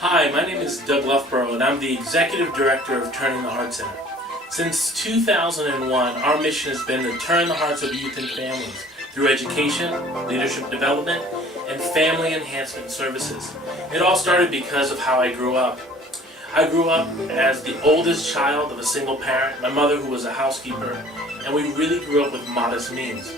Hi, my name is Doug Loughborough, and I'm the Executive Director of Turning the Heart Center. Since 2001, our mission has been to turn the hearts of youth and families through education, leadership development, and family enhancement services. It all started because of how I grew up. I grew up as the oldest child of a single parent, my mother who was a housekeeper, and we really grew up with modest means.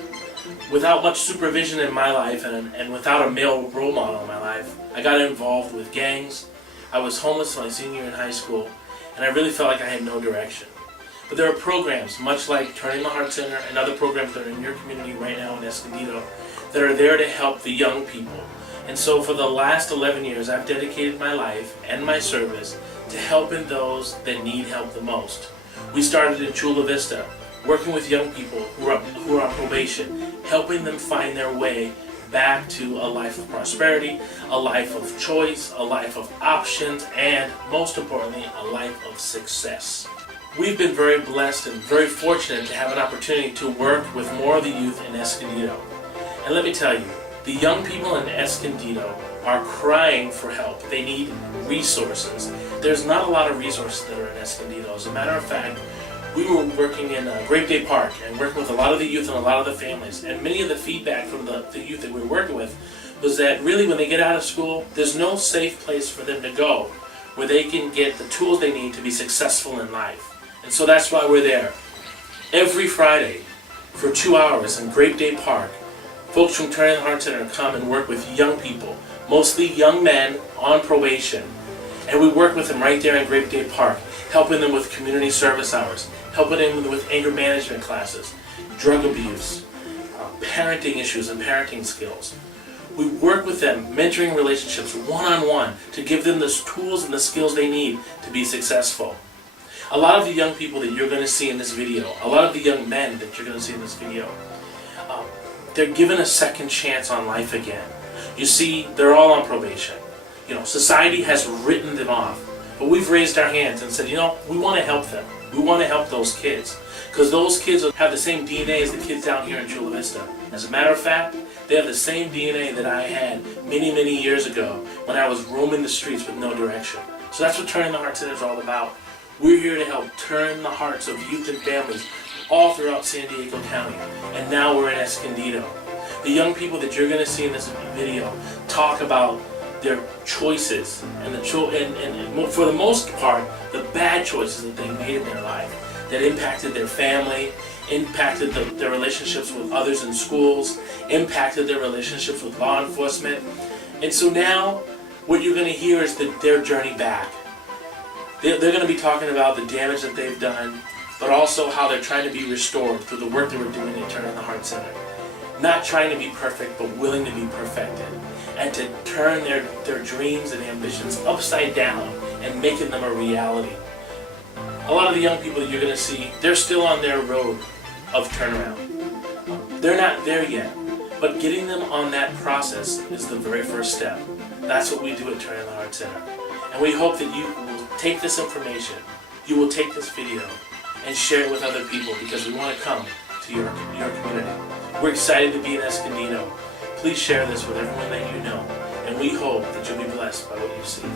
Without much supervision in my life and without a male role model in my life, I got involved with gangs. I was homeless my senior year in high school, and I really felt like I had no direction. But there are programs, much like Turning the Heart Center and other programs that are in your community right now in Escondido, that are there to help the young people. And so for the last 11 years, I've dedicated my life and my service to helping those that need help the most. We started in Chula Vista, working with young people who are on probation, helping them find their way back to a life of prosperity, a life of choice, a life of options, and most importantly, a life of success. We've been very blessed and very fortunate to have an opportunity to work with more of the youth in Escondido. And let me tell you, the young people in Escondido are crying for help. They need resources. There's not a lot of resources that are in Escondido. As a matter of fact, we were working in Grape Day Park and working with a lot of the youth and a lot of the families. And many of the feedback from the youth that we were working with was that really when they get out of school, there's no safe place for them to go where they can get the tools they need to be successful in life. And so that's why we're there. Every Friday for 2 hours in Grape Day Park, folks from Turning the Heart Center come and work with young people, mostly young men on probation. And we work with them right there in Grape Day Park, helping them with community service hours, helping them with anger management classes, drug abuse, parenting issues and parenting skills. We work with them, mentoring relationships one-on-one to give them the tools and the skills they need to be successful. A lot of the young people that you're going to see in this video, a lot of the young men that you're going to see in this video, they're given a second chance on life again. You see, they're all on probation. You know, society has written them off. But we've raised our hands and said, you know, we want to help them. We want to help those kids. Because those kids have the same DNA as the kids down here in Chula Vista. As a matter of fact, they have the same DNA that I had many, many years ago when I was roaming the streets with no direction. So that's what Turning the Heart Center is all about. We're here to help turn the hearts of youth and families all throughout San Diego County. And now we're in Escondido. The young people that you're going to see in this video talk about their choices and for the most part, the bad choices that they made in their life that impacted their family, impacted their relationships with others in schools, impacted their relationships with law enforcement. And so now what you're going to hear is their journey back. They're going to be talking about the damage that they've done, but also how they're trying to be restored through the work that we're doing at Turning the Heart Center. Not trying to be perfect, but willing to be perfected. And to turn their dreams and ambitions upside down and making them a reality. A lot of the young people that you're going to see, they're still on their road of turnaround. They're not there yet, but getting them on that process is the very first step. That's what we do at Turning the Heart Center. And we hope that you will take this information, you will take this video, and share it with other people because we want to come to your community. We're excited to be in Escondido. Please share this with everyone that you know, and we hope that you'll be blessed by what you see.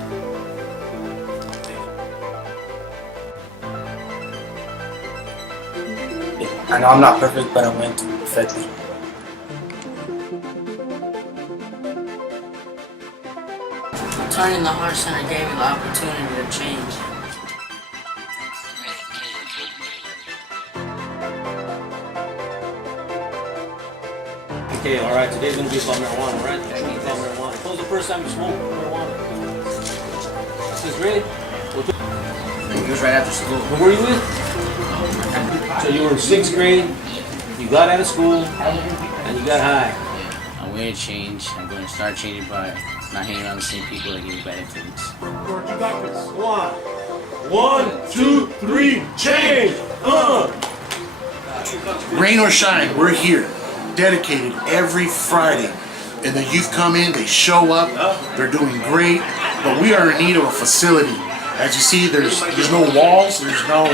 I know I'm not perfect, but I'm meant to be perfected. Turning the Heart Center gave me the opportunity to change. Okay, alright, today's gonna be about marijuana, right? About marijuana. When was the first time you smoked marijuana? Since grade? It was right after school. Who were you with? So you were in 6th grade, you got out of school, and you got high. I'm going to change. I'm going to start changing by not hanging around the same people that give me bad influence. George, you got this. Come on. 1, 2, 3, change! Rain or shine, we're here. Dedicated every Friday. And the youth come in, they show up, they're doing great, but we are in need of a facility. As you see, there's no walls, there's no,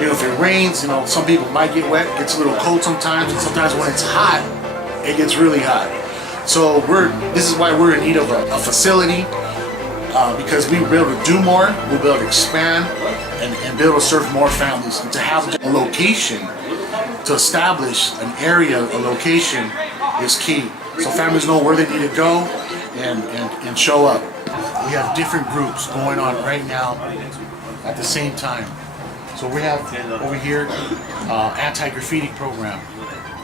if it rains, some people might get wet, gets a little cold sometimes, and sometimes when it's hot, it gets really hot. So this is why we're in need of a facility, because we'll be able to do more, we'll be able to expand, and be able to serve more families. And to have a location, to establish an area, a location is key. So families know where they need to go and show up. We have different groups going on right now at the same time. So we have over here anti-graffiti program.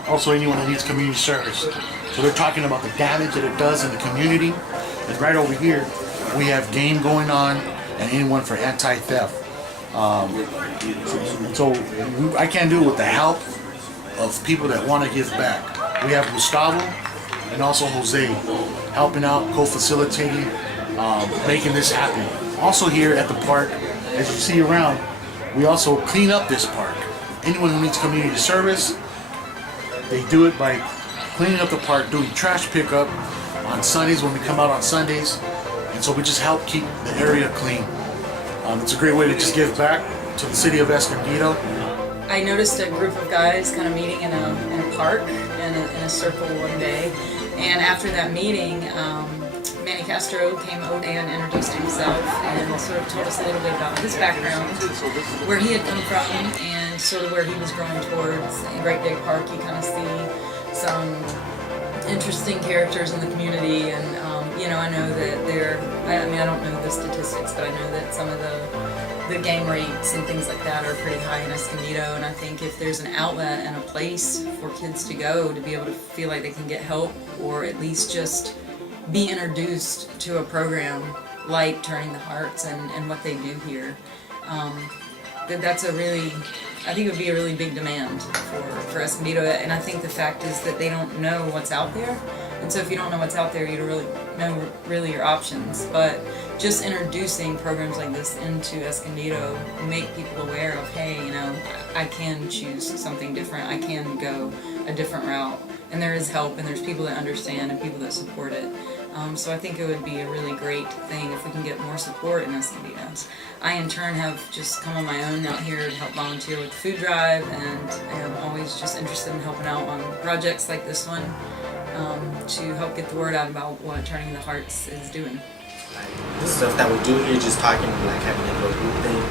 Also anyone that needs community service. So they're talking about the damage that it does in the community. And right over here we have game going on and anyone for anti-theft. So I can't do it with the help of people that want to give back. We have Gustavo and also Jose helping out, co-facilitating, making this happen. Also here at the park, as you see around, we also clean up this park. Anyone who needs community service, they do it by cleaning up the park, doing trash pickup on Sundays when we come out on Sundays. And so we just help keep the area clean. It's a great way to just give back to the city of Escondido. I noticed a group of guys kind of meeting in a park in a circle one day, and after that meeting, Manny Castro came over and introduced himself and sort of told us a little bit about his background, where he had come from, and sort of where he was growing towards. In Great Day Park, you kind of see some interesting characters in the community, and I know that I don't know the statistics, but I know that some of the gang rates and things like that are pretty high in Escondido, and I think if there's an outlet and a place for kids to go to be able to feel like they can get help, or at least just be introduced to a program like Turning the Hearts and what they do here, that's a really, I think it would be a really big demand for Escondido. And I think the fact is that they don't know what's out there, and so if you don't know what's out there, you don't really know your options. But just introducing programs like this into Escondido make people aware of, hey, I can choose something different, I can go a different route, and there is help, and there's people that understand and people that support it. So I think it would be a really great thing if we can get more support in Escondido. I in turn have just come on my own out here to help volunteer with the food drive, and I am always just interested in helping out on projects like this one, to help get the word out about what Turning the Hearts is doing. The stuff that we do here, just talking, like having a little group thing.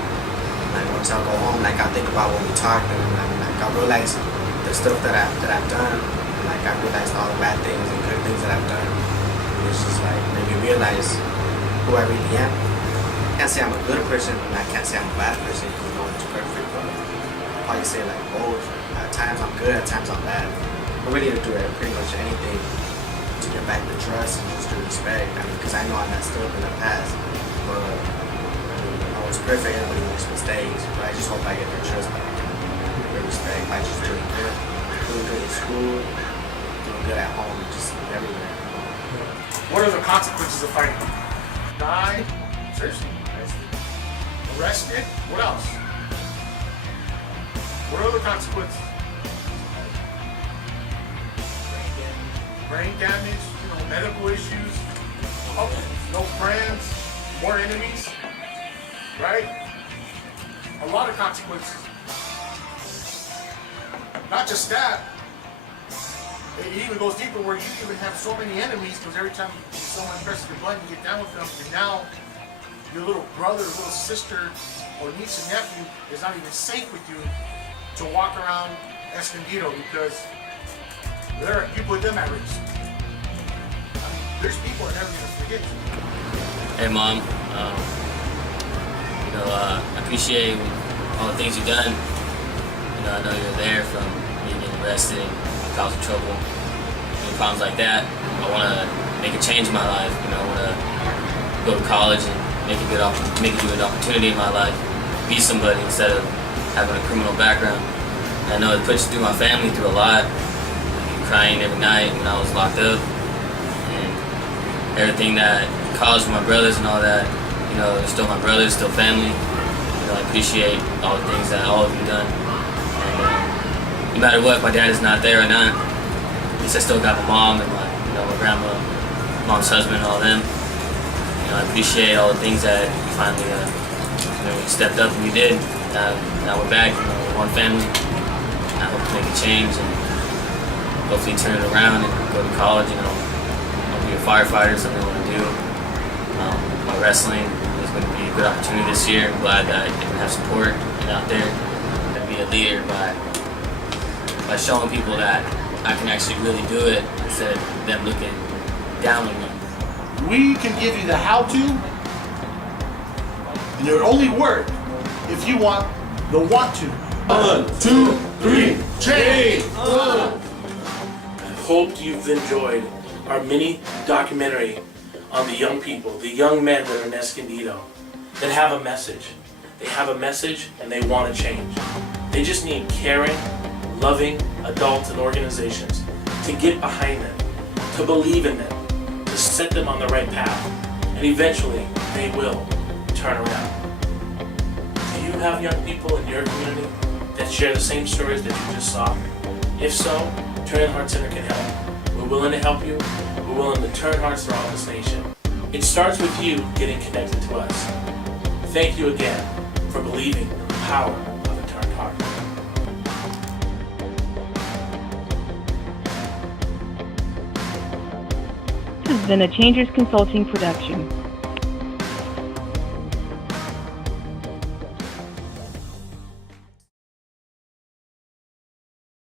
Like once I go home, like I think about what we talked, and like I realize the stuff that I've done. Like I realized all the bad things and good things that I've done. And it's just like made me realize who I really am. I can't say I'm a good person, and I can't say I'm a bad person because no one's perfect. But I'll probably say like both. At times I'm good, at times I'm bad. I'm ready to do pretty much anything to get back the trust and just to respect. Because I know I messed up in the past, but I was perfect. Everybody makes mistakes, but I just hope I get their trust back and their respect by just doing good at school, doing good at home, just everywhere. What are the consequences of fighting? Die? Seriously? Arrested? What else? What are the consequences? Brain damage, medical issues, no friends, more enemies, right? A lot of consequences. Not just that, it even goes deeper where you even have so many enemies because every time someone presses your button, you get down with them, and now your little brother, little sister, or niece and nephew is not even safe with you to walk around Escondido because you put them at risk. I mean, there's people that never even forget you. Hey Mom, I appreciate all the things you've done. I know you're there from me getting arrested, causing trouble, problems like that. I want to make a change in my life. I want to go to college and make a good opportunity in my life. Be somebody instead of having a criminal background. And I know it puts you through my family through a lot. Crying every night when I was locked up, and everything that caused my brothers and all that. They're still my brothers, still family. I appreciate all the things that all of you done. And no matter what, my dad is not there or not. At least I still got my mom and my grandma, mom's husband, and all them. I appreciate all the things that you finally, you stepped up and you did. Now we're back, we're one family. I hope to make a change and hopefully turn it around and go to college. I'll be a firefighter, something I want to do. My wrestling is going to be a good opportunity this year. I'm glad that I can have support and out there and be a leader by showing people that I can actually really do it instead of them looking down on me. We can give you the how-to, and it only work if you want the want-to. 1, 2, 3, change! I hope you've enjoyed our mini documentary on the young people, the young men that are in Escondido, that have a message. They have a message and they want to change. They just need caring, loving adults and organizations to get behind them, to believe in them, to set them on the right path, and eventually they will turn around. Do you have young people in your community that share the same stories that you just saw? If so, Turning the Heart Center can help. We're willing to help you. We're willing to turn hearts throughout this nation. It starts with you getting connected to us. Thank you again for believing in the power of a turned heart. This has been a Changers Consulting production.